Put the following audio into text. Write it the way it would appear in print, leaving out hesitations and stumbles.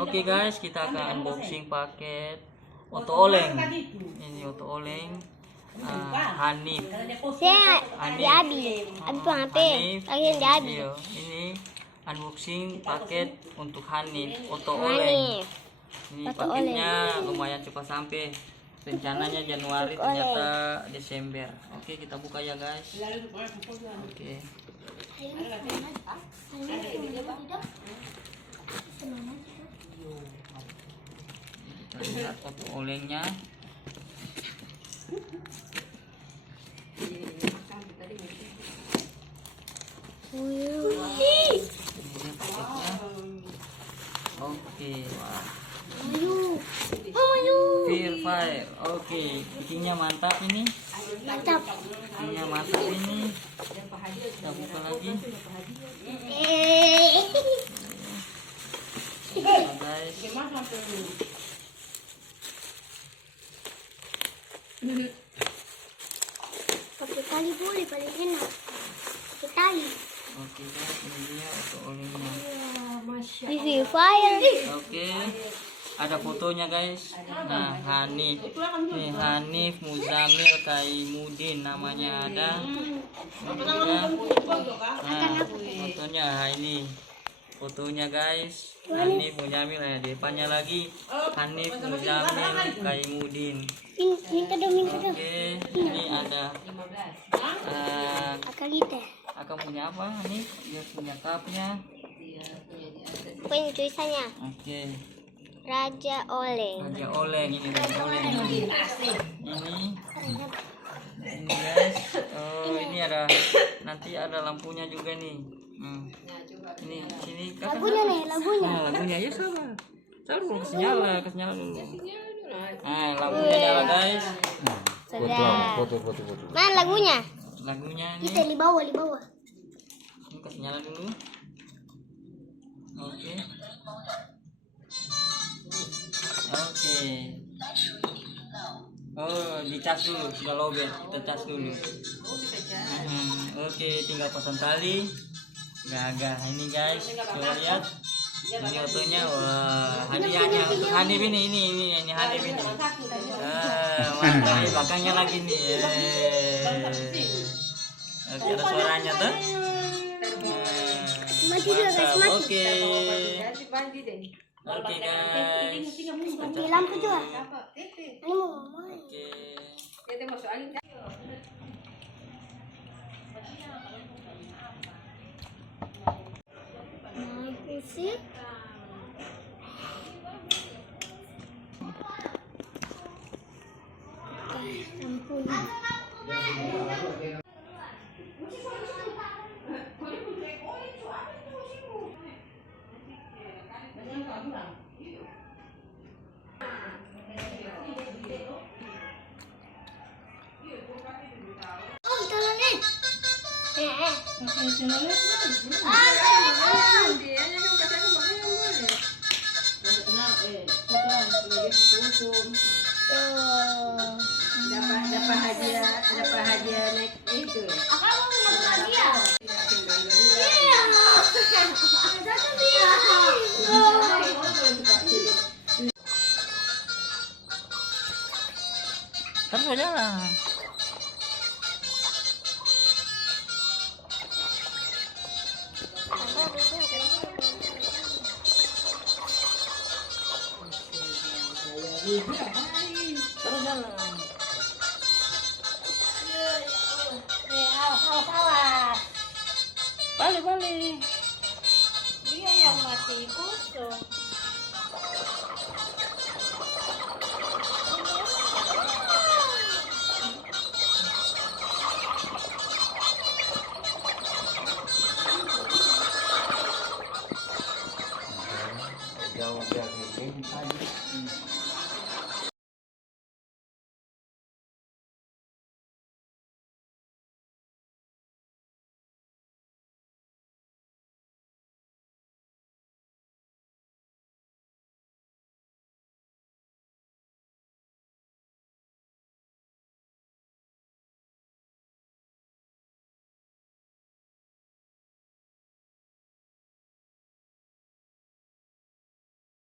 Oke guys, kita akan unboxing paket oto oleng. Ini oto oleng Hanif. Saya Abi pengantin lagi di Abi. Ini unboxing paket untuk Hanif oto oleng. Ini paketnya lumayan cepat sampai. Rencananya Januari, ternyata Desember. Oke, kita buka ya guys. Oke. Kita lihat oto olengnya. Oke, wah. Feel fire. Oke, bikinnya mantap ini. Bikinnya mantap ini. Kita buka lagi. Nah, guys. Pakai tali boleh, paling enak. Pakai tali. Oke guys, ini dia oto olengnya. Feel fire. Oke, ada fotonya guys. Nah, Hanif, nih Hanif Muzamil Kaimudin namanya ada. Nah, fotonya ini. Fotonya guys, Hanif Muzamil, di depannya lagi Hanif Muzamil Kaimudin. Minta dong. Oke, ini ada akan punya apa nih? Dia punya cupnya. Apa ini tulisannya? Oke. Raja Oleng. Raja Oleng, ini Raja Oleng. Ini guys. Oh, ini ada, nanti ada lampunya juga nih. Ini sini kakak. Lagunya nih, lagunya. Nah, lagunya ya sabar. Sabar dulu, kasih nyala dulu. Nah, lampunya nyala guys. Foto. Mana lagunya? Lagunya ini. Kita di bawah. Ini kasih nyala dulu. Oke. Oh, dicas dulu, sudah lobet, kita cas dulu. Oke, tinggal pasang tali. Gagah ini guys, coba lihat. Ini otonya, wah, hadiahnya untuk Hanif ini Hanif ini. Mantap, belakangnya lagi nih. Oke, ada suaranya tuh. Mantap, oke. Oke guys. Mati lampu juga. Ini mau main. Oke. Sih. Lampunya. Dapat hadiah naik itu. Akak mau dapat hadiah? Terus aja lah. Terus jalan. Awas. Balik. Dia yang mati kosong. Jauh dari ini tadi.